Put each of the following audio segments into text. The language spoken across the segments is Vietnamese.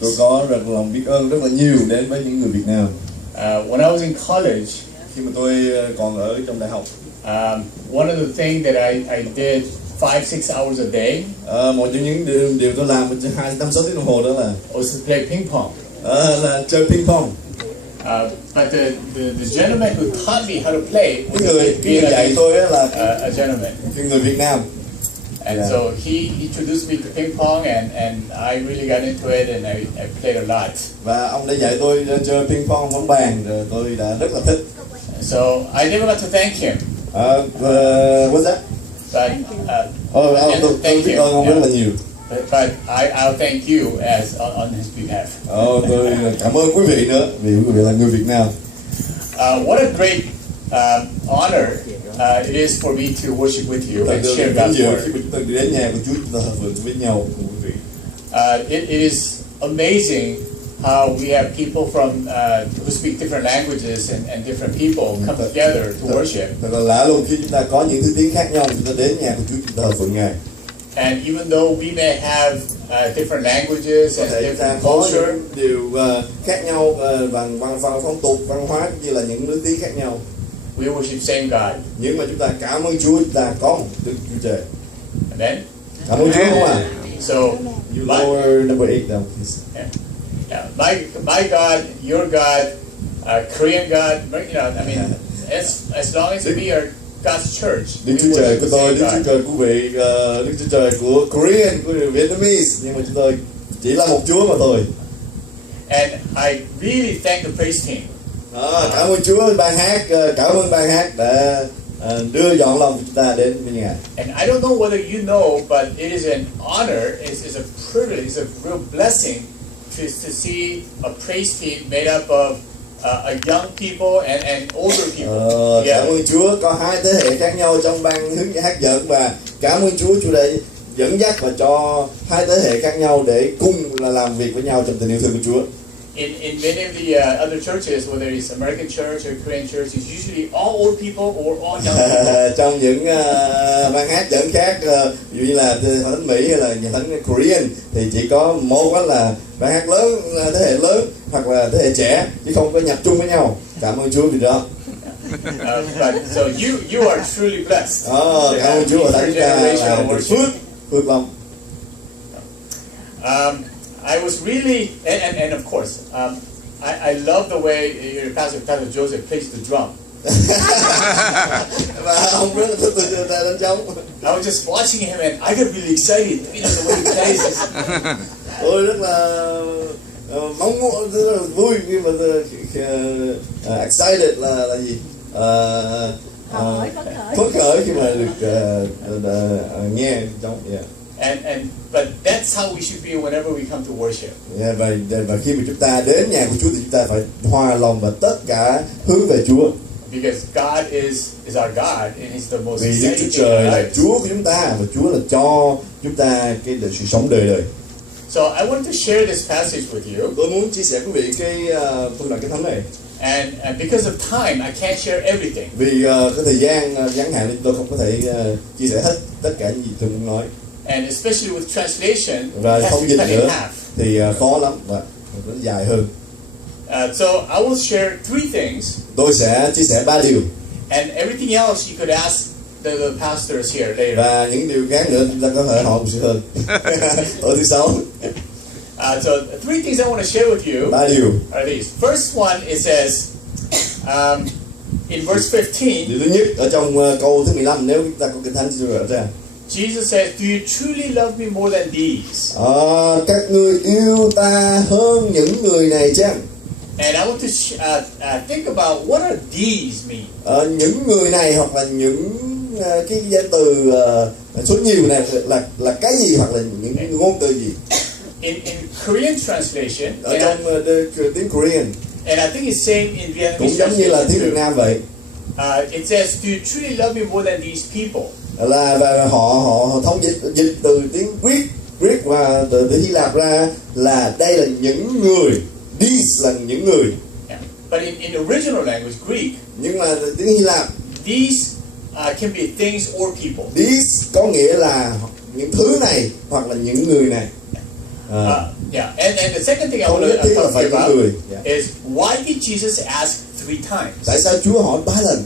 Tôi có lòng biết ơn rất là nhiều đến với những người Việt Nam. When I was in college, Khi mà tôi còn ở trong đại học, one of the things that I did 5-6 hours a day một trong những điều tôi làm 2-5-6 tiếng đồng hồ đó là was to play ping pong. là chơi ping pong. But the gentleman who taught me how to play was Người dạy tôi là a gentleman. người Việt Nam. And so he introduced me to ping pong, and I really got into it, and I played a lot. Và ông đã dạy tôi chơi ping pong bóng bàn, rồi tôi đã rất là thích. So I never got to thank him. What's that? But Tôi biết ơn ông rất là nhiều. But I'll thank you as on his behalf. Tôi cảm ơn quý vị nữa vì quý vị là người Việt Nam. What a great honor it is for me to worship with you and share God's word. Khi chúng ta đến nhà của Chúa, chúng ta thờ phượng với nhau cùng quý vị. It is amazing how we have people from who speak different languages and different people come together to worship. Thật là lạ luôn khi chúng ta có những thứ tiếng khác nhau, chúng ta đến nhà của Chúa, chúng ta thờ phượng Ngài. And even though we may have different languages and different culture, điều khác nhau bằng phong tục, văn hóa cũng như là những thứ tiếng khác nhau, we worship same God. Nhưng mà chúng ta cảm ơn Chúa, chúng ta có một Đức Chúa Trời. Amen. Cảm ơn Chúa không ạ? So you lower number 8 down, please. Yeah, my God, your God, Korean God. You know, I mean, as long as we are God's church. Đức Chúa Trời của tôi, Đức Chúa Trời của quý vị, Đức Chúa Trời của Korean, của Vietnamese, nhưng mà chúng tôi chỉ là một Chúa mà thôi. And I really thank the praise team. Cảm ơn Chúa, ban hát, cảm ơn ban hát đã đưa dọn lòng chúng ta đến với Ngài. And I don't know whether you know, but it is an honor, it's a privilege, it's a real blessing to see a praise team made up of young people and older people. Cảm ơn Chúa, có hai thế hệ khác nhau trong ban hướng hát dẫn, và cảm ơn Chúa đã dẫn dắt và cho hai thế hệ khác nhau để cùng là làm việc với nhau trong tình yêu thương của Chúa. In many of the other churches, whether it's American church or Korean church, it's usually all old people or all young people. Trong những ban hát dẫn khác, ví dụ như là Thánh Mỹ hay là nhà Thánh Korean, thì chỉ có một là ban hát lớn, thế hệ lớn hoặc là thế hệ trẻ, chứ không có nhập chung với nhau. Cảm ơn Chúa vì đó. But so you are truly blessed. Cảm ơn Chúa đã chúng ta là phước lắm. I was really, and of course, I love the way your pastor Joseph plays the drum. Và ông rất là thích đánh trống. I was just watching him and I got really excited, you know, the way he plays it. Tôi rất là mong muốn, rất là vui khi mà excited là gì? Phấn khởi khi mà được nghe trống. But that's how we should feel whenever we come to worship. Và khi mà chúng ta đến nhà của Chúa thì chúng ta phải hòa lòng và tất cả hướng về Chúa. Because God is our God and He's the most. Vì Đức Chúa Trời là Chúa của chúng ta và Chúa là cho chúng ta cái sự sống đời đời. So I want to share this passage with you. Tôi muốn chia sẻ với quý vị cái phân đoạn cái thánh này. And because of time, I can't share everything. Vì cái thời gian ngắn hạn nên tôi không có thể chia sẻ hết tất cả những gì tôi muốn nói. And especially with translation, và it has to không be dịch cut in nữa half. Thì khó lắm và nó dài hơn. So I will share 3 things. Tôi sẽ chia sẻ 3 điều. And everything else you could ask the pastors here later. Và những điều khác nữa chúng ta có thể hỏi một sự hơn. Ở thứ 6. So 3 things I want to share with you. 3 điều. Are these. First one, it says in verse 15. Điều thứ nhất ở trong câu thứ 15, nếu chúng ta có Kinh Thánh đưa ra. Jesus says, "Do you truly love me more than these?" Các ngươi yêu ta hơn những người này chăng? And I want to think about what are these mean. Những người này hoặc là những cái danh từ số nhiều này là cái gì hoặc là những ngôn từ gì? In Korean translation, ở trong tiếng Korean, and I think it's same in Vietnamese. Cũng giống như là tiếng Việt Nam vậy. It says, "Do you truly love me more than these people?" Và họ thông dịch từ tiếng Greek và từ Hy Lạp ra là đây là những người. These là những người. Yeah. But in original language Greek, nhưng mà tiếng Hy Lạp, these can be things or people. These có nghĩa là những thứ này hoặc là những người này. Yeah, and the second thing I Không want nhất to thiết là talk phải to you những about người. Yeah. is why did Jesus ask 3 times? Tại sao Chúa hỏi 3 lần?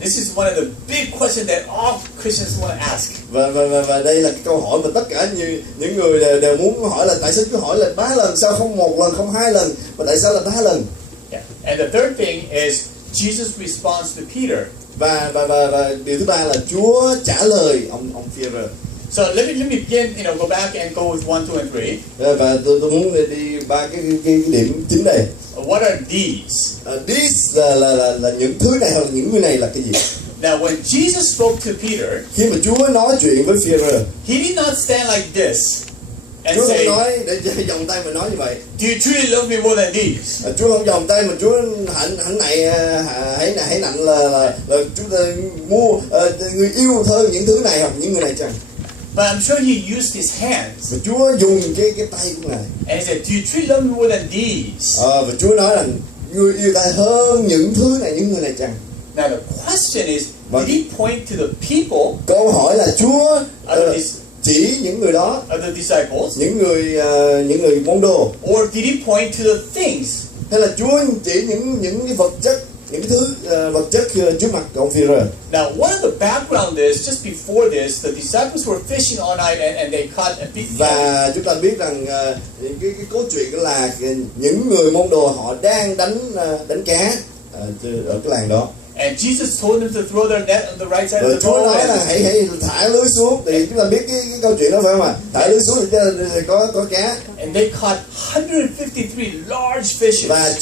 This is one of the big questions that all Christians want to ask. Và đây là cái câu hỏi mà tất cả những người đều muốn hỏi là tại sao Chúa hỏi là 3 lần, sao không 1 lần, không 2 lần, mà tại sao là 3 lần? Yeah. And the third thing is Jesus' response to Peter. Và điều thứ ba là Chúa trả lời ông Phi-e-rơ. So let me begin, go back and go with 1, 2, and 3. Và tôi muốn đi 3 cái điểm chính đây. What are these? These là những thứ này hoặc là những người này là cái gì? Now when Jesus spoke to Peter, khi mà Chúa nói chuyện với Phi-e-rơ, he did not stand like this and Chúa say, không nói để vòng tay mà nói như vậy. do you truly love me more than these? Chúa không vòng tay mà Chúa hãy nạnh là chúng ta mua người yêu hơn những thứ này hoặc những người này chăng? But I'm sure he used his hands. Và Chúa dùng cái tay của Ngài. And he said, do you truly love me more than these? Và Chúa nói rằng người yêu ta hơn những thứ này, những người này chăng? Now the question is, did he point to the people, Câu hỏi là Chúa chỉ những người đó, the disciples, những người môn đồ, or did he point to the things? hay là Chúa chỉ những cái vật chất, những thứ vật chất trước mặt của ông Phi-e-rơ? Now, one of the background is just before this, the disciples were fishing all night and they caught a big. Và chúng ta biết rằng cái câu chuyện là những người môn đồ họ đang đánh cá ở cái làng đó. And Jesus told them to throw their net on the right side Rồi of the Chúa nói boat. là hãy thả lưới xuống, thì chúng ta biết cái câu chuyện đó phải không ạ? Thả lưới xuống thì có cá. And they caught 153 large fishes. Và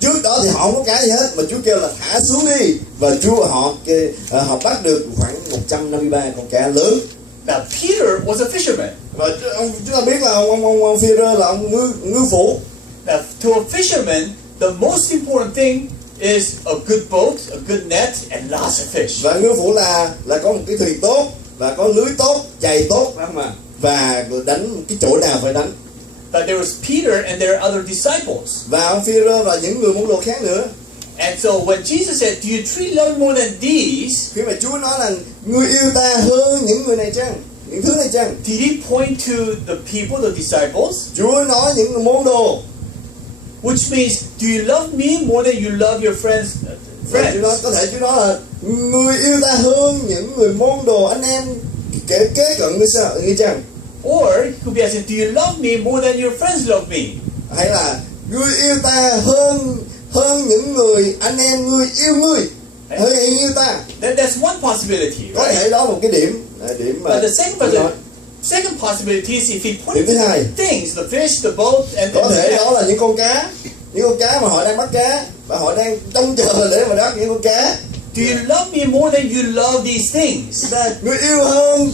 trước đó thì họ không có cá gì hết, mà Chúa kêu là thả xuống đi, và họ bắt được khoảng 153 con cá lớn. Now Peter was a fisherman. Và chúng ta biết là ông Phi-e-rơ là ông ngư phủ. Now to a fisherman, the most important thing is a good boat, a good net, and lots of fish. Và ngư phủ là có một cái thuyền tốt, và có lưới tốt, chày tốt, phải không ạ? Và đánh cái chỗ nào phải đánh. But there was Peter and there are other disciples. Và ông Phi-e-rơ và những người môn đồ khác nữa. And so when Jesus said, do you truly love more than these? Khi mà Chúa nói là ngươi yêu ta hơn những người này chăng? Những thứ này chăng? Did he point to the people, the disciples? Chúa nói những người môn đồ. Which means, do you love me more than you love your friends? Có thể Chúa nói là người yêu ta hơn những người môn đồ, anh em kế cận như sao, như chăng? Or it could be as do you love me more than your friends love me? Hay là người yêu ta hơn những người anh em ngươi yêu ngươi, hơn yêu ta. That's one possibility, Có thể đó một cái điểm mà. But the second possibility is if he pointed Điểm thứ to hai, the things, the fish, the boat, and có the thể net. đó là những con cá mà họ đang bắt cá và họ đang trông chờ để mà bắt những con cá. Do you love me more than you love these things? Người yêu hơn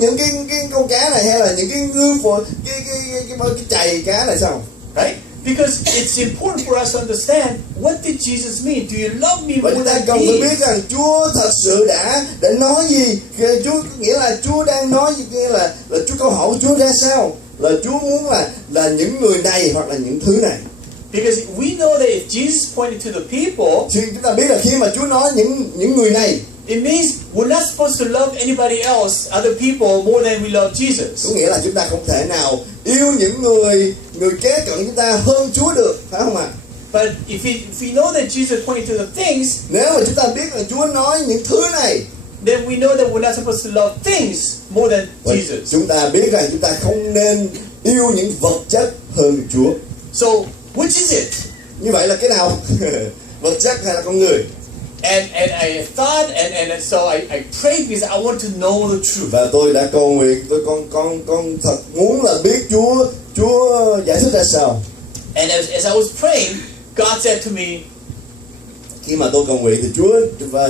những cái con cá này, hay là những cái ngư phụ cái chày cá này sao? Right? Because it's important for us to understand what did Jesus mean? Do you love me Và more chúng ta than cần phải biết these? rằng Chúa thật sự đã nói gì. Chúa nghĩa là Chúa đang nói gì, nghĩa là Chúa câu hỏi của Chúa ra sao? Là Chúa muốn là những người này hoặc là những thứ này. Because we know that if Jesus pointed to the people, thì chúng ta biết là khi mà Chúa nói những người này, it means we're not supposed to love anybody else, other people, more than we love Jesus. có nghĩa là chúng ta không thể nào yêu những người kế cận chúng ta hơn Chúa được, phải không ạ? But if we know that Jesus pointed to the things, Nếu mà chúng ta biết là Chúa nói những thứ này, then we know that we're not supposed to love things more than và Jesus. chúng ta biết rằng chúng ta không nên yêu những vật chất hơn Chúa. So, which is it? Như vậy là cái nào? Vật chất hay là con người? And I thought and so I prayed because I want to know the truth. Và tôi đã cầu nguyện, con thật muốn là biết Chúa giải thích ra sao. And as I was praying, God said to me, Khi mà tôi cầu nguyện thì Chúa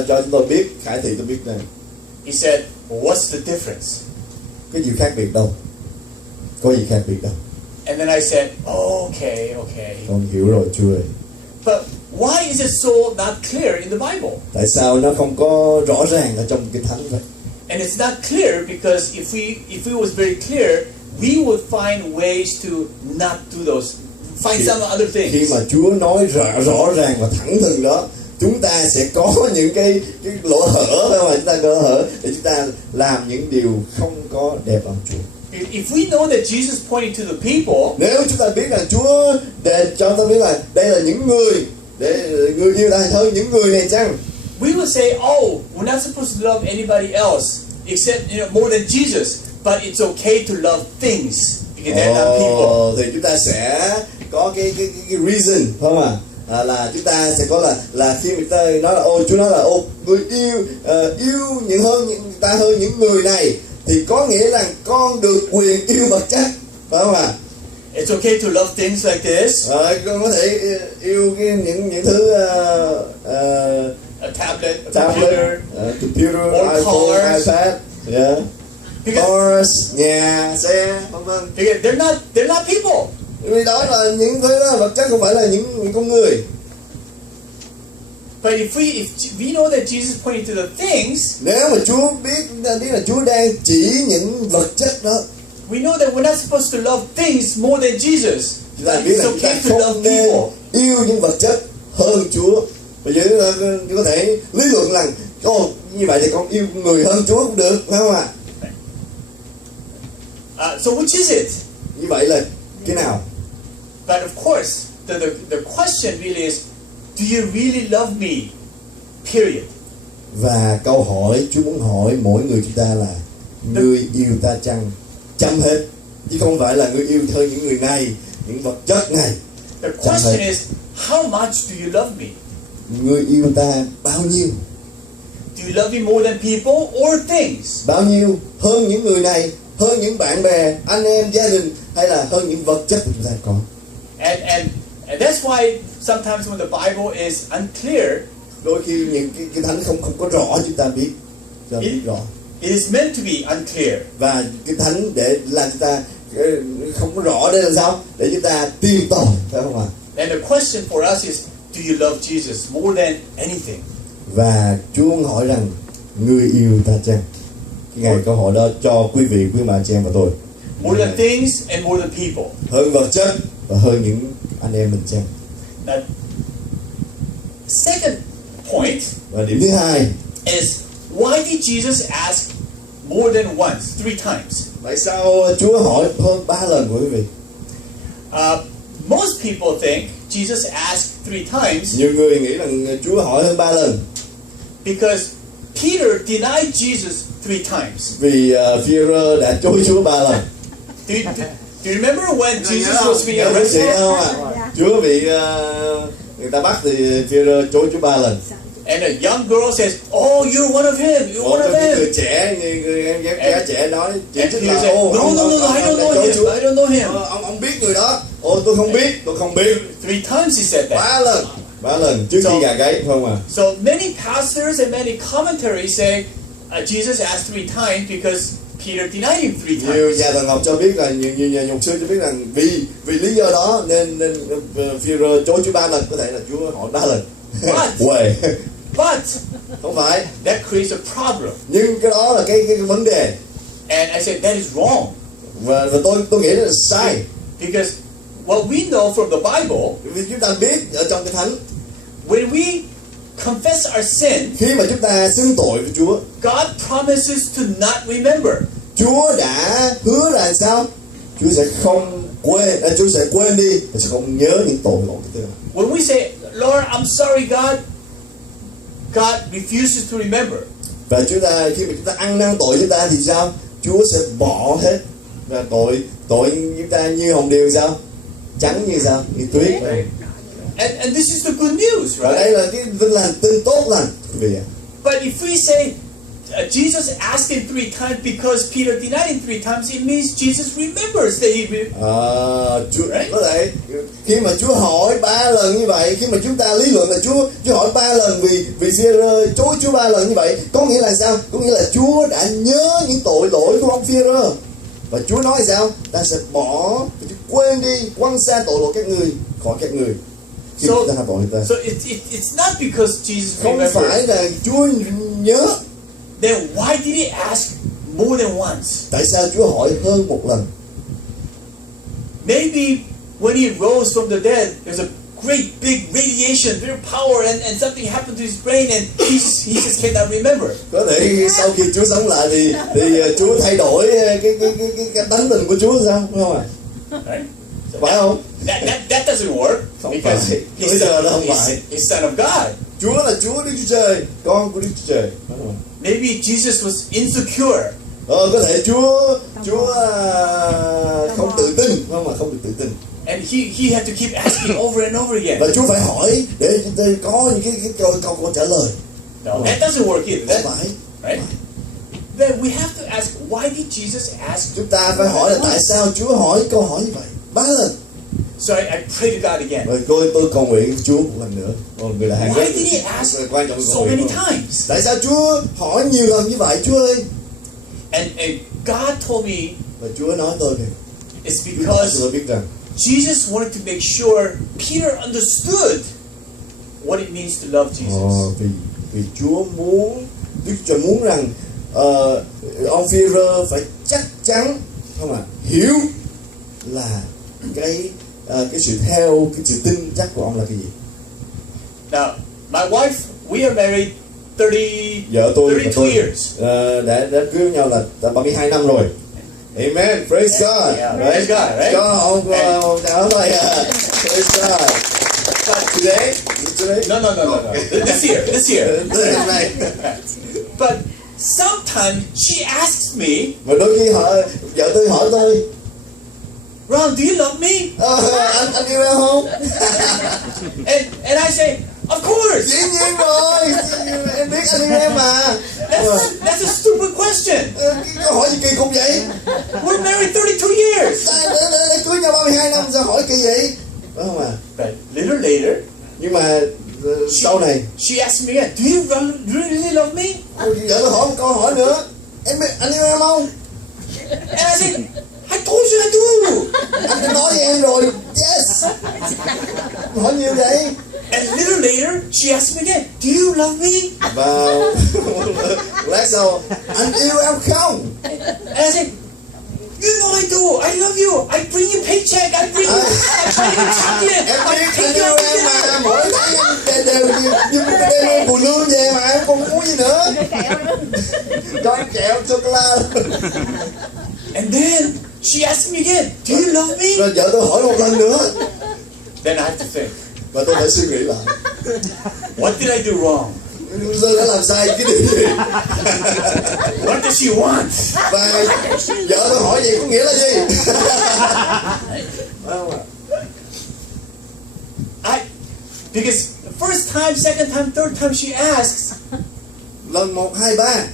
cho chúng tôi biết, khải thị tôi biết rằng, He said, what's the difference? cái gì khác biệt đâu. Có gì khác biệt đâu. And then I said, okay. Con hiểu rồi Chúa ơi. But why is it so not clear in the Bible? Tại sao nó không có rõ ràng ở trong Kinh Thánh vậy? And it's not clear because if it was very clear, we would find ways to not do those, find some other things. Khi mà Chúa nói rõ ràng và thẳng thừng đó, chúng ta sẽ có những cái lỗ hở, mà chúng ta lỗ hở để chúng ta làm những điều không có đẹp lòng Chúa. If we know that Jesus pointing to the people, Nếu chúng ta biết rằng Chúa để cho ta biết là đây là những người để người yêu ta hơn những người này chăng? we will say, oh, we're not supposed to love anybody else except more than Jesus, but it's okay to love things because they're not people. Thì chúng ta sẽ có cái reason, phải không ạ? Là chúng ta sẽ có là khi người ta nói là Chúa nói là người yêu yêu người ta hơn những người này, thì có nghĩa là con được quyền yêu vật chất, phải không ạ? It's okay to love things like this. Con có thể yêu những thứ A tablet, computer, or iPhone, cars. iPad, yeah. Because, Cars, nhà, xe, vân vân. because they're not people. Vì đó là những thứ đó vật chất, không phải là những con người. But if we know that Jesus pointing to the things, Nếu mà Chúa biết là Chúa đang chỉ những vật chất đó, we know that we're not supposed to love things more than Jesus. chúng ta But biết it's là chúng ta okay to love không nên people. yêu những vật chất hơn Chúa. Bây giờ chúng có thể lý luận rằng như vậy thì con yêu người hơn Chúa cũng được, phải không ạ? So which is it? Như vậy là cái nào? But of course, the question really is, do you really love me? Period. Và câu hỏi Chúa muốn hỏi mỗi người chúng ta là ngươi yêu ta chăng? Chăm hết, chứ không phải là ngươi yêu hơn những người này, những vật chất này. The question is, how much do you love me? Ngươi yêu ta bao nhiêu? Do you love me more than people or things? Bao nhiêu? Hơn những người này, hơn những bạn bè, anh em, gia đình, hay là hơn những vật chất của chúng ta có? And that's why sometimes when the Bible is unclear, Đôi khi những cái thánh không có rõ chúng ta biết rõ. it is meant to be unclear. Và cái thánh để làm chúng ta không có rõ đây là sao? Để chúng ta tin tồn, phải không ạ? And the question for us is, do you love Jesus more than anything? Và Chúa muốn hỏi rằng ngươi yêu ta chăng? Cái ngày câu hỏi đó cho quý vị, quý bà chị em và tôi. More than things and more than people. Hơn vật chất và hơn những anh em mình chăng? Now, second point Và điểm thứ hai, is, why did Jesus ask more than once, 3 times? tại sao Chúa hỏi hơn 3 lần của quý vị? Most people think Jesus asked 3 times Nhiều người nghĩ rằng Chúa hỏi hơn 3 lần because Peter denied Jesus 3 times. vì Phi-e-rơ đã chối Chúa 3 lần. Do you remember when Jesus was being Nhớ chị arrested? không ạ? Chúa bị người ta bắt thì Phi-e-rơ chối Chúa 3 lần. And a young girl says, "Oh, you're one of him. You're Một one of trong những him." người trẻ, người em gái trẻ nói chỉ And trích Peter là said, ông "No, I don't know him. I don't know him." ông biết người đó. Tôi không biết. 3 times he said that. 3 lần trước khi gà gáy, phải không ạ? So many pastors and many commentaries say Jesus asked 3 times because Peter denied him 3 Nhiều times. nhà thần học cho biết là nhiều nhà nhục sư cho biết rằng vì lý do đó nên Phi-e-rơ chối Chúa 3 lần, có thể là Chúa hỏi 3 lần. Quầy. But Không phải. that creates a problem. Nhưng cái đó là cái vấn đề. And I said that is wrong Và tôi nghĩ là sai. because what we know from the Bible, Vì chúng ta biết ở trong cái Thánh, when we confess our sin, khi mà chúng ta xưng tội với Chúa, God promises to not remember. Chúa đã hứa là sao? Chúa sẽ không quên, Chúa sẽ quên đi và sẽ không nhớ những tội lỗi của tôi. When we say, "Lord, I'm sorry, God refuses to remember." Và khi mà chúng ta ăn năn tội chúng ta thì sao? Chúa sẽ bỏ hết. Và tội chúng ta như hồng điều sao? Trắng như sao? Như tuyết. And this is the good news, Và đây right? là cái tin tốt lành, quý vị ạ. But if we say Jesus asked him 3 times because Peter denied him 3 times, it means Jesus remembers that he. Chúa có thể khi mà Chúa hỏi 3 lần như vậy, khi mà chúng ta lý luận là Chúa hỏi 3 lần vì Phi-e-rơ chối Chúa 3 lần như vậy, có nghĩa là sao? Có nghĩa là Chúa đã nhớ những tội lỗi của ông Phi-e-rơ. Và Chúa nói sao? Ta sẽ bỏ, quên đi, quăng xa tội lỗi khỏi các người. Khi So, ta tội ta. so it's not because Jesus Không remembered. phải là Chúa nhớ. Then why did he ask more than once? Tại sao Chúa hỏi hơn 1 lần? Maybe when he rose from the dead, there's a great big radiation, very power, and something happened to his brain, and he just cannot remember. Có thể sau khi Chúa sống lại thì Chúa thay đổi cái tánh tình của Chúa sao, phải không ạ? Right? So Phải không? That doesn't work Không because phải. Bây giờ đó không phải. he's son of God. Chúa là Chúa Đức Chúa Trời, con của Đức Chúa Trời. Phải không? Maybe Jesus was insecure. Có thể Chúa không tự tin, phải không ạ? Không được tự tin. And he had to keep asking over and over again. Và Chúa phải hỏi để có những cái câu trả lời. No, that doesn't work either. Không phải. Right? Then we have to ask, why did Jesus ask? Chúng ta phải hỏi là tại sao Chúa hỏi câu hỏi như vậy 3 lần. So I pray to God again. Rồi tôi cầu nguyện Chúa một lần nữa. Người là hàng Why did he ask quan trọng so many times? Tại sao Chúa hỏi nhiều lần như vậy, Chúa ơi? And God told me Và Chúa nói tôi thì it's Chúa because tôi biết rằng Jesus wanted to make sure Peter understood what it means to love Jesus. vì Chúa muốn, Đức Chúa muốn rằng ông Phi-rơ phải chắc chắn không ạ, hiểu là cái sự sự tin chắc của ông là cái gì. Now, my wife, we are married Vợ tôi 32 years. đã cưới với nhau là 32 năm rồi. Amen. Praise God. Yeah, praise God, right? Cho ông chào thầy. Praise God. But Today? no. This year. Này. But sometimes she asks me, Mà đôi khi vợ tôi hỏi tôi, Ron, do you love me? anh yêu em không? And I say, of course. Dĩ nhiên rồi, em biết anh yêu em mà. That's a stupid question. Cái câu hỏi gì kỳ cục vậy? We're married 32 years. Đã cưới nhau 32 năm sao hỏi kỳ vậy? Phải không ạ? But little later, Nhưng mà sau này, she asked me again, do you really love me? vợ tôi hỏi một câu hỏi nữa, anh yêu em không? And I said, I told you I do. Anh đã nói với em rồi. Yes. Hỏi nhiều vậy? And little later, she asked me again, do you love me? Và lát sau, anh yêu em không? And I said, you know I do. I love you. I bring you paycheck. I bring you chocolate. Em I biết take anh you yêu out em to mà, dinner. mỗi tháng em đều đem phụ lương về mà em còn muốn gì nữa? Cho em kẹo sô-cô-la. And then she asked me again, do you love me? Rồi vợ tôi hỏi một lần nữa. Then I have to think, Và tôi phải suy nghĩ lại. what did I do wrong? Tôi đã làm sai cái điều gì? What does she want? Và vợ tôi hỏi vậy có nghĩa là gì? Because the first time, second time, third time she asks, Lần 1, 2, 3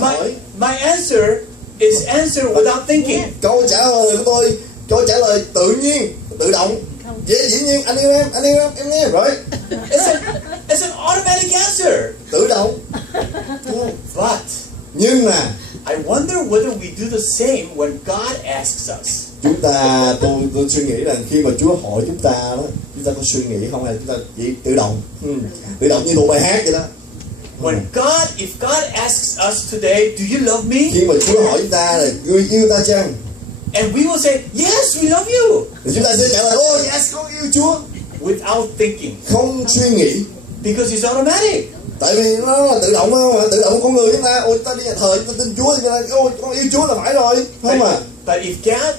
hỏi. my answer is answer without thinking. Câu trả lời của tôi, câu trả lời tự nhiên, tự động. Dĩ nhiên anh yêu em nghe rồi. It's an automatic answer. Tự động. But Nhưng mà I wonder whether we do the same when God asks us. tôi suy nghĩ rằng khi mà Chúa hỏi chúng ta đó, chúng ta có suy nghĩ không hay chúng ta chỉ tự động, tự động như thuộc bài hát vậy đó. If God asks us today, do you love me? Khi mà Chúa hỏi chúng ta là ngươi yêu ta chăng? And we will say, yes, we love you. Thì chúng ta sẽ trả lời, oh yes, con yêu Chúa. Without thinking. Không suy nghĩ. Because it's automatic. Tại vì nó là tự động không? Tự động con người chúng ta, ôi ta đi nhà thờ, chúng ta tin Chúa, ôi con yêu Chúa là phải rồi, phải không ạ? But if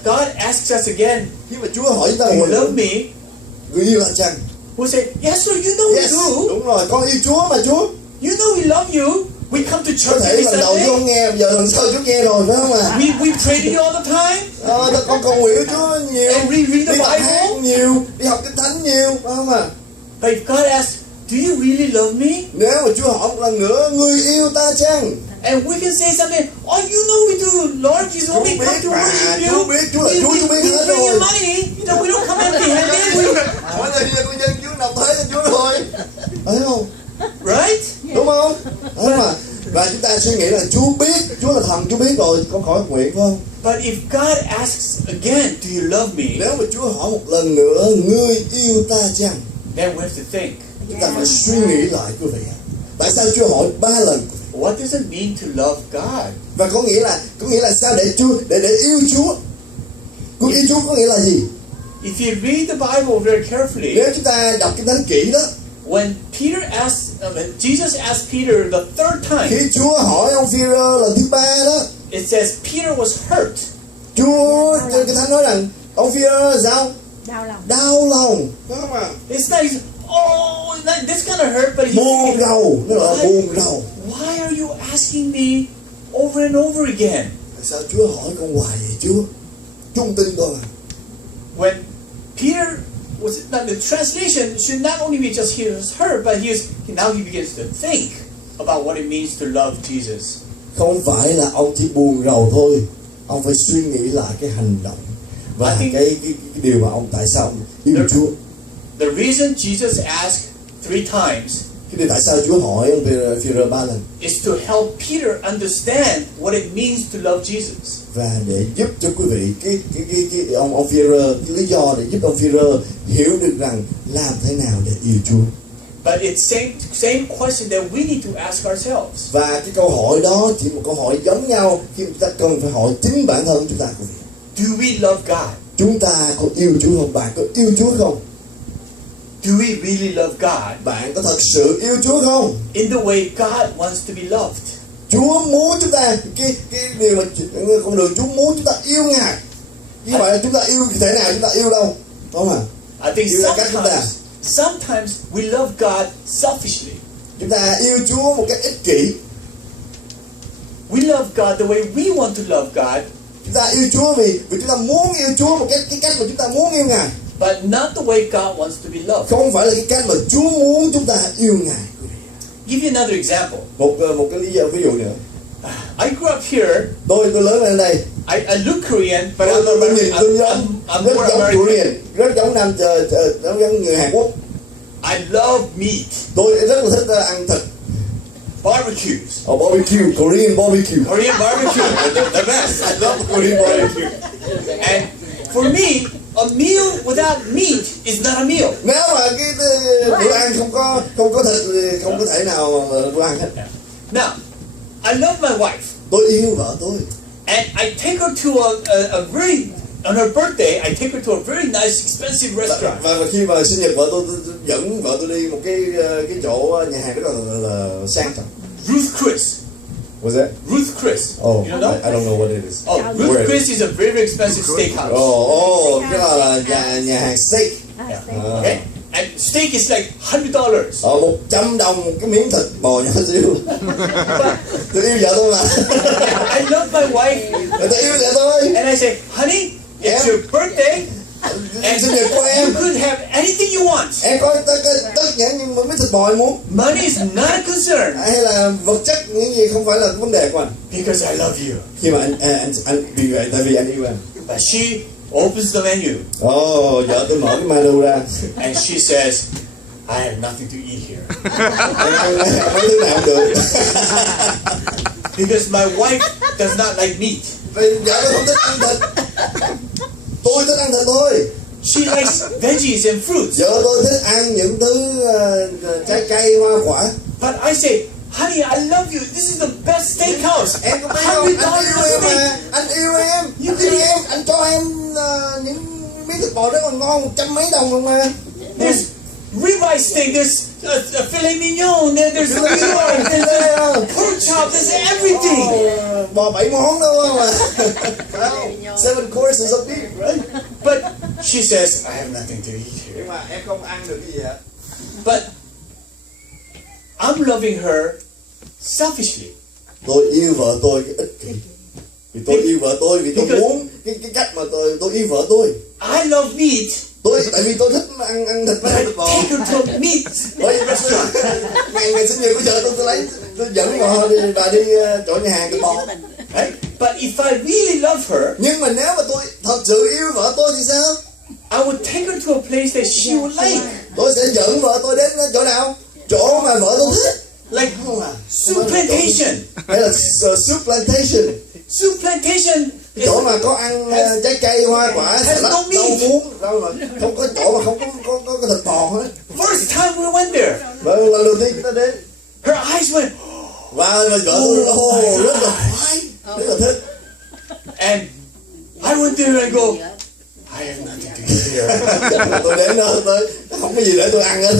God asks us again, Khi mà Chúa hỏi chúng ta do you love me? Ngươi yêu ta chăng? We'll say, yes, sir, you know Yes, we do. đúng rồi, con yêu Chúa mà Chúa. You know we love you. We come to Có church thể every lần đầu Chúa Sunday. không nghe, giờ lần sau Chúa nghe rồi, phải không ạ? We pray to you all the time. Con cầu nguyện với Chúa nhiều, And we read the đi tập hát Bible. nhiều, đi học kinh thánh nhiều, phải không ạ? But if God asks, do you really love me? Nếu mà Chúa hỏi một lần nữa, ngươi yêu ta chăng? And we can say something, oh, you know we do, Lord, you know we come to worship you. Chúa biết, Chúa là Chúa, Chúa biết hết We bring rồi. you money. You know, we don't come empty-handed. Mỗi lần như con dân Chúa nộp thuế cho Chúa thôi, phải không? Right? Đúng không? Đúng mà. Và chúng ta suy nghĩ là Chúa biết, Chúa là thần, Chúa biết rồi, con khỏi nguyện phải không? But if God asks again, do you love me? Nếu mà Chúa hỏi một lần nữa, ngươi yêu ta chăng? Then we have to think, Chúng ta phải suy nghĩ lại quý vị. Tại sao Chúa hỏi 3 lần? what does it mean to love God? Và có nghĩa là sao để Chúa, để yêu Chúa? Yêu Chúa có nghĩa là gì? if you read the Bible very carefully, Nếu chúng ta đọc Kinh Thánh kỹ đó, when Jesus asked Peter the third time, khi Chúa hỏi ông Phi-rơ lần thứ 3 đó, it says Peter was hurt. Chúa trên Kinh Thánh nói rằng ông Phi-rơ sao? Đau lòng. Đúng không ạ? It's like, this gonna hurt, but Buồn rầu, nó là buồn rầu. why are you asking me over and over again? Tại sao Chúa hỏi con hoài vậy Chúa? Trung tin con à? When Peter the translation should not only be just he was hurt, but now he begins to think about what it means to love Jesus. Không phải là ông chỉ buồn rầu thôi, ông phải suy nghĩ lại cái hành động và cái điều mà ông tại sao ông yêu Chúa. The reason Jesus asked 3 times Cái điều tại sao Chúa hỏi ông Phi-rơ 3 lần is to help Peter understand what it means to love Jesus. và để giúp cho quý vị cái ông Phi-rơ, cái lý do để giúp ông Phi-rơ hiểu được rằng làm thế nào để yêu Chúa. But it's same question that we need to ask ourselves. Và cái câu hỏi đó chỉ một câu hỏi giống nhau khi chúng ta cần phải hỏi chính bản thân chúng ta, quý vị. Do we love God? Chúng ta có yêu Chúa không? Bạn có yêu Chúa không? Do we really love God? Bạn có thật sự yêu Chúa không? In the way God wants to be loved. Chúa muốn chúng ta cái điều mà con đường Chúa muốn chúng ta yêu Ngài. Như vậy là chúng ta yêu thể nào chúng ta yêu đâu, đúng không ạ? I think sometimes we love God selfishly. Chúng ta yêu Chúa một cách ích kỷ. We love God the way we want to love God. Chúng ta yêu Chúa vì chúng ta muốn yêu Chúa một cái cách mà chúng ta muốn yêu Ngài. But not the way God wants to be loved. Không phải là cái cách mà Chúa muốn chúng ta yêu Ngài. Give you another example. Một cái ví dụ nữa. I grew up here. Tôi lớn lên đây. I look Korean, but I'm more American. Rất giống người Hàn Quốc. I love meat. Tôi rất là thích ăn thịt. Barbecues. Barbecue, Korean barbecue. Korean barbecue, the best. I love Korean barbecue. And for me, a meal without meat is not a meal. Nếu mà cái bữa ăn không có thịt thì không có thể nào bữa ăn hết. Now, I love my wife. Tôi yêu vợ tôi. And I take her to a very, on her birthday, I take her to a very nice, expensive restaurant. Và khi mà sinh nhật vợ tôi dẫn vợ tôi đi một cái chỗ nhà hàng rất là sang trọng. Ruth Chris. What's that? Ruth Chris. Oh, you know? I don't know what it is. Oh, Ruth Chris is a very, very expensive steakhouse. Cái là nhà hàng steak. Yeah. Okay. And steak is like $100. $100 cái miếng thịt bò nhỏ xíu. Tôi yêu vợ tôi mà. I love my wife. Tôi yêu vợ tôi. And I say, honey, it's your birthday. And sinh nhật của em. You could have anything you want. Em có tất cả những miếng thịt bò em muốn. Money is not a concern. Hay là vật chất những gì không phải là vấn đề của anh. Because I love you. Khi mà anh vì vậy tại vì anh yêu em. But she opens the menu. Vợ tôi mở cái menu ra. And she says, I have nothing to eat here. Ăn mấy thứ nào cũng được. Because my wife does not like meat. Vì vợ tôi không thích ăn thịt. Tôi thích ăn thịt thôi. She likes veggies and fruits. Vợ tôi thích ăn những thứ trái cây, hoa quả. But I say, honey, I love you. This is the best steakhouse. Em có biết không? Anh yêu em mà. Anh yêu em. Anh cho em những miếng thịt bò rất là ngon, 100 mấy đồng không mà. There's ribeye steak, there's filet mignon, there's ribeye, there's pork chop, there's everything. Bò 7 món đâu mà. 7 courses of beef, right? But she says, I have nothing to eat here. Nhưng mà em không ăn được cái gì hết. But I'm loving her selfishly. Tôi yêu vợ tôi cái ích kỷ. Vì tôi yêu vợ tôi, vì tôi muốn cái cách mà tôi yêu vợ tôi. I love meat. Tại vì tôi thích ăn thịt với thịt bò. Take her to a meat restaurant. Ngày sinh nhật của vợ tôi dẫn bà đi chỗ nhà hàng thịt bò. Right? But if I really love her, nhưng mà nếu mà tôi thật sự yêu vợ tôi thì sao? I would take her to a place that she would like. Tôi sẽ dẫn vợ tôi đến chỗ nào? Chỗ mà vợ tôi thích. Like soup plantation. Hay là soup plantation. Soup plantation. Chỗ mà có ăn trái cây, hoa quả, salad, rau muống, đâu mà không có chỗ mà không có thịt bò hết. First time we went there. Lần đầu tiên chúng ta đến. Her eyes went. Và vợ tôi rất là khoái, rất là thích. And I went there and I go, I have nothing to eat here. chợ tới không có gì để tôi ăn hết.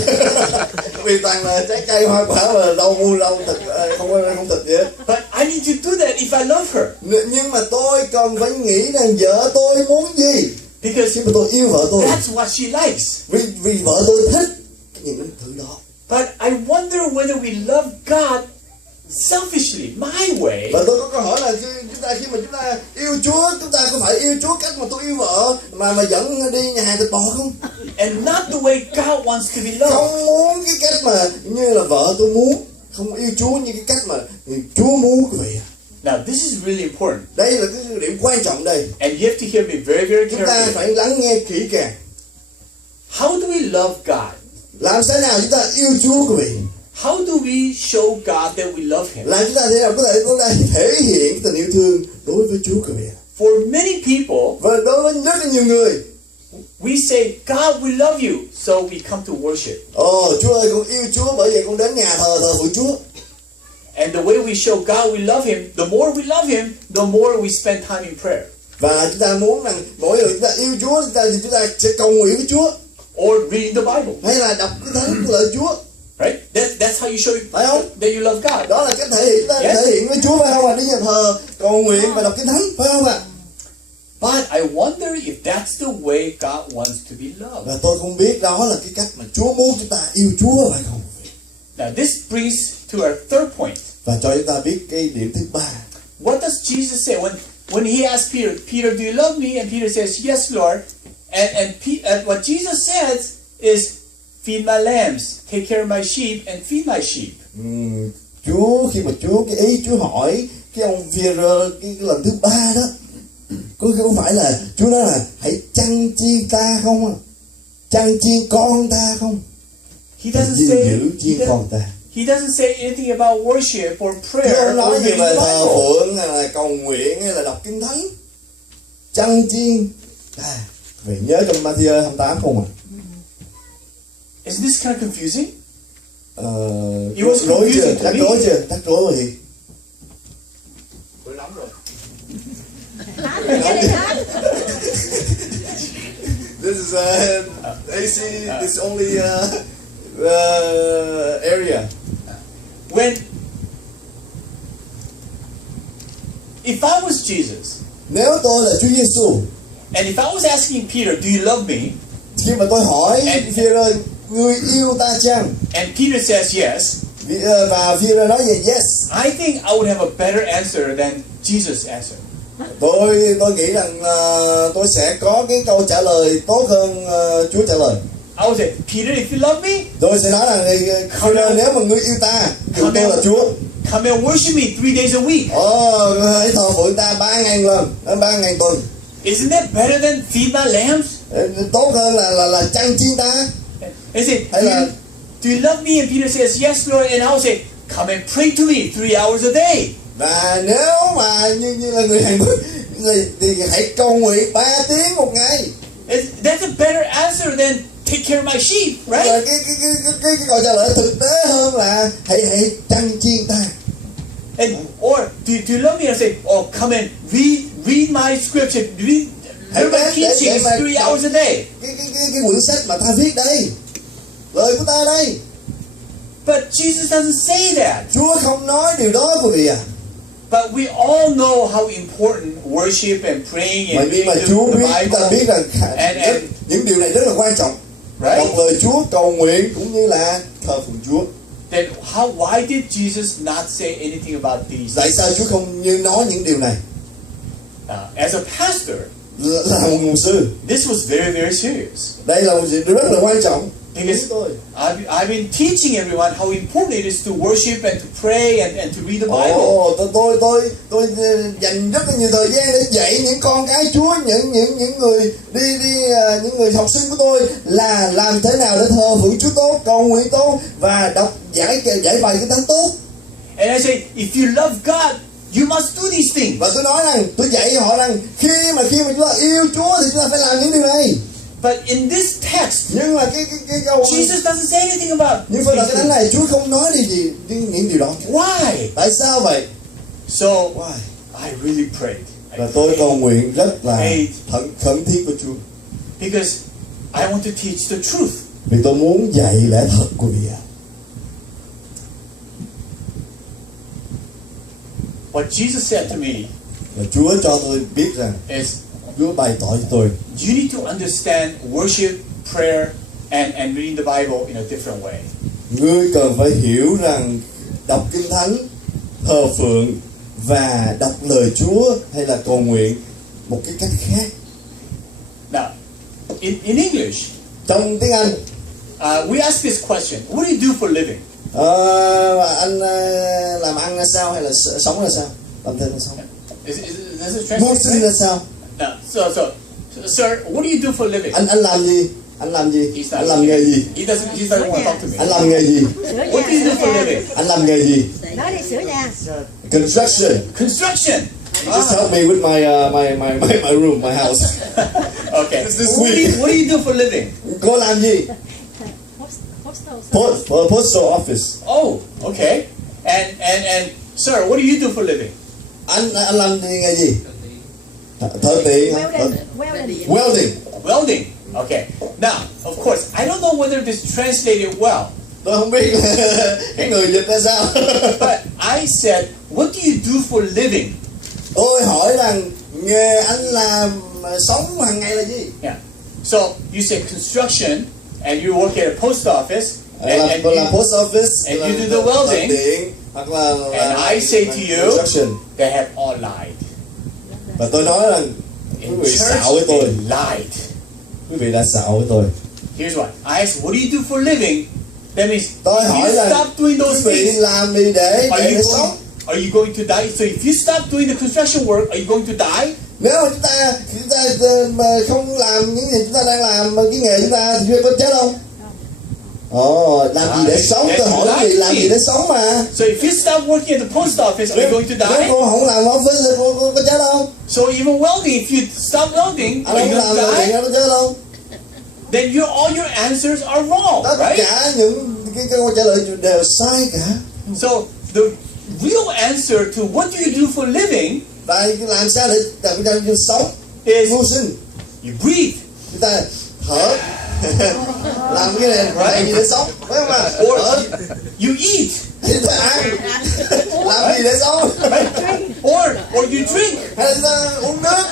Vì toàn là trái cây hoa quả mà đâu mua đâu thịt, không thịt gì hết. But I need to do that if I love her. Nhưng mà tôi còn phải nghĩ rằng vợ tôi muốn gì. Because khi mà tôi yêu vợ tôi, that's what she likes. Vì vợ tôi thích những thứ đó. But I wonder whether we love God selfishly, my way. Và tôi có câu hỏi là khi mà chúng ta yêu Chúa, chúng ta có phải yêu Chúa cách mà tôi yêu vợ mà dẫn đi nhà hàng thịt bò không? And not the way God wants to be loved. Không muốn cái cách mà như là vợ tôi muốn, không yêu Chúa như cái cách mà Chúa muốn, quý vị. Now this is really important. Đây là cái điểm quan trọng đây. And you have to hear me very, very Chúng ta carefully. phải lắng nghe kỹ càng. How do we love God? Làm sao nào chúng ta yêu Chúa, quý vị? How do we show God that we love Him? Làm chúng ta thế nào có thể thể hiện tình yêu thương đối với Chúa, quý vị? For many people, Và đối với rất là nhiều người, we say, God, we love you, so we come to worship. Chúa ơi, con yêu Chúa, bởi vậy con đến nhà thờ phượng Chúa. And the way we show God we love Him, the more we love Him, the more we spend time in prayer. Và chúng ta muốn rằng mỗi người chúng ta yêu Chúa, chúng ta sẽ cầu nguyện với Chúa. Or reading the Bible. Hay là đọc cái Thánh, cái lời Chúa. Right? That's how you show Phải không? that you love God. Đó là cách thể hiện, chúng ta Yes. thể hiện với Chúa, phải không ạ? Đi nhà thờ, cầu nguyện và đọc cái Thánh, phải không ạ? But I wonder if that's the way God wants to be loved. Và tôi không biết đó là cái cách mà Chúa muốn chúng ta yêu Chúa, phải không? Now this brings to our third point. Và cho chúng ta biết cái điểm thứ ba. What does Jesus say when he asked Peter, Peter, do you love me? And Peter says, yes, Lord. And what Jesus says is, feed my lambs, take care of my sheep, and feed my sheep. Chúa, khi mà cái ý Chúa hỏi cái ông Phi-e-rơ cái lần thứ ba đó, có phải là Chúa nói là hãy chăn chiên ta không? Chăn chiên con ta không? He doesn't say giữ chiên con ta. He doesn't say anything about worship or prayer Chúa không nói or gì reading the về thờ Bible. phượng hay là cầu nguyện hay là đọc kinh thánh. Chăn chiên ta. Vậy nhớ trong Ma-thi-ơ 28 không ạ? Isn't this kind of confusing? Rối chưa? confusing to me. Rối chưa? Chắc rối rồi. Rối lắm rồi. This is AC. This only area. If I was Jesus, Nếu tôi là Chúa Giêsu, and if I was asking Peter, do you love me? khi mà tôi hỏi And- Phi-e-rơ, ngươi yêu ta chăng? And Peter says yes, Và Phi-e-rơ nói về yes. I think I would have a better answer than Jesus answered. Tôi nghĩ rằng tôi sẽ có cái câu trả lời tốt hơn Chúa trả lời. I would say, Peter, if you love me, Tôi sẽ nói rằng Phi-e-rơ, nếu mà ngươi yêu ta, yêu tôi là Chúa. come and worship me 3 days a week. Hãy thờ phượng ta 3 ngày lần, 3 ngày tuần. Isn't that better than feed my lambs? Tốt hơn là chăn chiên ta. Is it? Hay là Do you love me? And Peter says, yes, Lord. And I'll say, come and pray to me 3 hours a day. và nếu mà như là người Hàn Quốc thì hãy cầu nguyện 3 tiếng một ngày. That's a better answer than take care of my sheep, Và right? cái câu trả lời thực tế hơn là hãy chăn chiên ta. And or do you love me? And say, oh, come and read my scripture, read my teachings 3 hours a day. Cái quyển sách mà ta viết đây, lời của ta đây. But Jesus doesn't say that. Chúa không nói điều đó, quý vị à. But we all know how important worship and praying and Nhưng mà reading Chúa the biết, chúng ta biết Bible. rằng những điều này rất là quan trọng. Right? Đọc lời Chúa, cầu nguyện cũng như là thờ phượng Chúa. Then why did Jesus not say anything about these? Tại sao Chúa không như nói những điều này? As a pastor, Là một mục sư, this was very, very serious. đây là một việc rất là quan trọng. Because I've been teaching everyone how important it is to worship and to pray and to read the Bible. Tôi dành rất là nhiều thời gian để dạy những con cái Chúa, những người những người học sinh của tôi là làm thế nào để thờ phượng Chúa tốt, cầu nguyện tốt và đọc giải bài kinh thánh tốt. And I say, if you love God, you must do these things. Và tôi nói rằng, tôi dạy họ rằng khi mà chúng ta yêu Chúa thì chúng ta phải làm những điều này. But in this text, Nhưng mà cái câu Jesus doesn't say anything about nhưng phần đọc cái thánh này Chúa không nói gì những điều đó. Why? Tại sao vậy? So Why? I really prayed. Và tôi cầu nguyện rất là prayed khẩn thiết với Chúa. because I want to teach the truth. Vì tôi muốn dạy lẽ thật của vị ạ. What Jesus said to me Và Chúa cho tôi biết rằng, is, Chúa bày tỏ cho tôi, you need to understand worship, prayer, and reading the Bible in a different way. ngươi cần phải hiểu rằng đọc Kinh Thánh, thờ phượng và đọc lời Chúa hay là cầu nguyện một cái cách khác. Now, in English, Trong tiếng Anh, we ask this question: what do you do for a living? anh làm ăn ra sao hay là sống ra sao? Làm thêm ra sao? Does it Mưu sinh translate? ra sao? No. So, sir, what do you do for a living? Anh làm gì? Anh làm gì? He's Anh not. làm nghề gì? He doesn't want to talk to me. Anh làm nghề gì? What do you do for a living? Anh làm nghề gì? Nói đi sửa nhà. Construction. Construction. Just help me with my room, my house. Okay. This What week. do you do for a living? Cô làm gì? Postal office. Oh, okay. And sir, what do you do for a living? Anh làm nghề gì? Thợ tiện. Welding. Welding. Okay. Now, of course, I don't know whether this translated well, Tôi không biết cái người dịch ra sao. but I said, what do you do for a living? Tôi hỏi rằng nghề anh làm sống hàng ngày là gì? Yeah. So you say construction, and you work at a post office, and Tôi làm post office. and làm you do the welding, thợ tiện, hoặc là and I say to you, construction. they have all lied. Và tôi nói rằng quý In vị church, xạo với tôi. they lied. Quý vị đã xạo với tôi. Here's what I asked: what do you do for a living? That means Tôi if hỏi you rằng stop doing those quý vị things, làm gì để sống? are you going to die? So if you stop doing the construction work, are you going to die? Nếu mà chúng ta mà không làm những gì chúng ta đang làm, cái nghề chúng ta thì có chết không? Làm gì để sống? Tôi hỏi quý vị làm gì để sống mà. So if you stop working at the post office, are you going to Nếu die? cô không làm office thì cô có chết không? So even welding, if you stop welding, Anh are không you làm going to thì die? nó có chết không? Then all your answers are wrong, Tất right? cả những cái câu trả lời đều sai cả. So the real answer to what do you do for a living Tại làm sao để sống, is mưu sinh? you breathe, Chúng ta thở. Làm cái này làm gì để sống, phải không ạ? or Thở you eat, thì chúng ta ăn. Làm gì để sống? or you drink, Hay là chúng ta uống nước?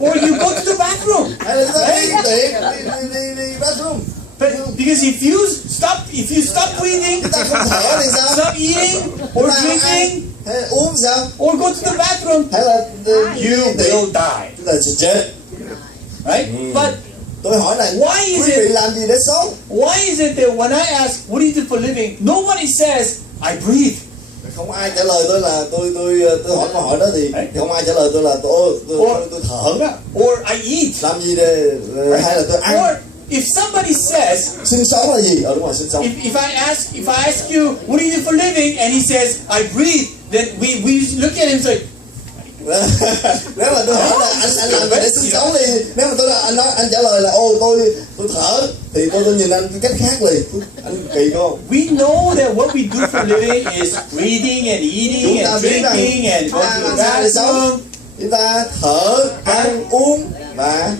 or you go to the bathroom. Hay là chúng ta đi tiện, đi bathroom? But because if you stop breathing, Chúng ta không thở thì sao? stop eating or drinking, Hay là uống sao? or go to the bathroom, Hay là you tiện, will die, chúng ta sẽ chết. right? But Tôi hỏi là Why is quý vị it- làm gì để sống? why is it that when I ask, what do you do for a living, nobody says, I breathe. Không ai trả lời tôi là tôi hỏi câu hỏi đó thì không ai trả lời tôi là tôi thở. Or I eat. Làm gì để hay là tôi ăn? Or if somebody says, Sinh sống là gì? Đúng rồi, sinh sống. if I ask you, what do you do for a living, and he says, I breathe, then we look at him and say, Nếu mà tôi hỏi là anh làm gì để sinh sống thì nếu mà anh nói anh trả lời là tôi thở thì tôi nhìn anh cái cách khác liền. Anh kỳ không? we know that what we do for a living is breathing and eating Chúng ta and biết rằng drinking and chúng ta going to làm the sao để sống? bathroom. Chúng ta thở, ăn, uống và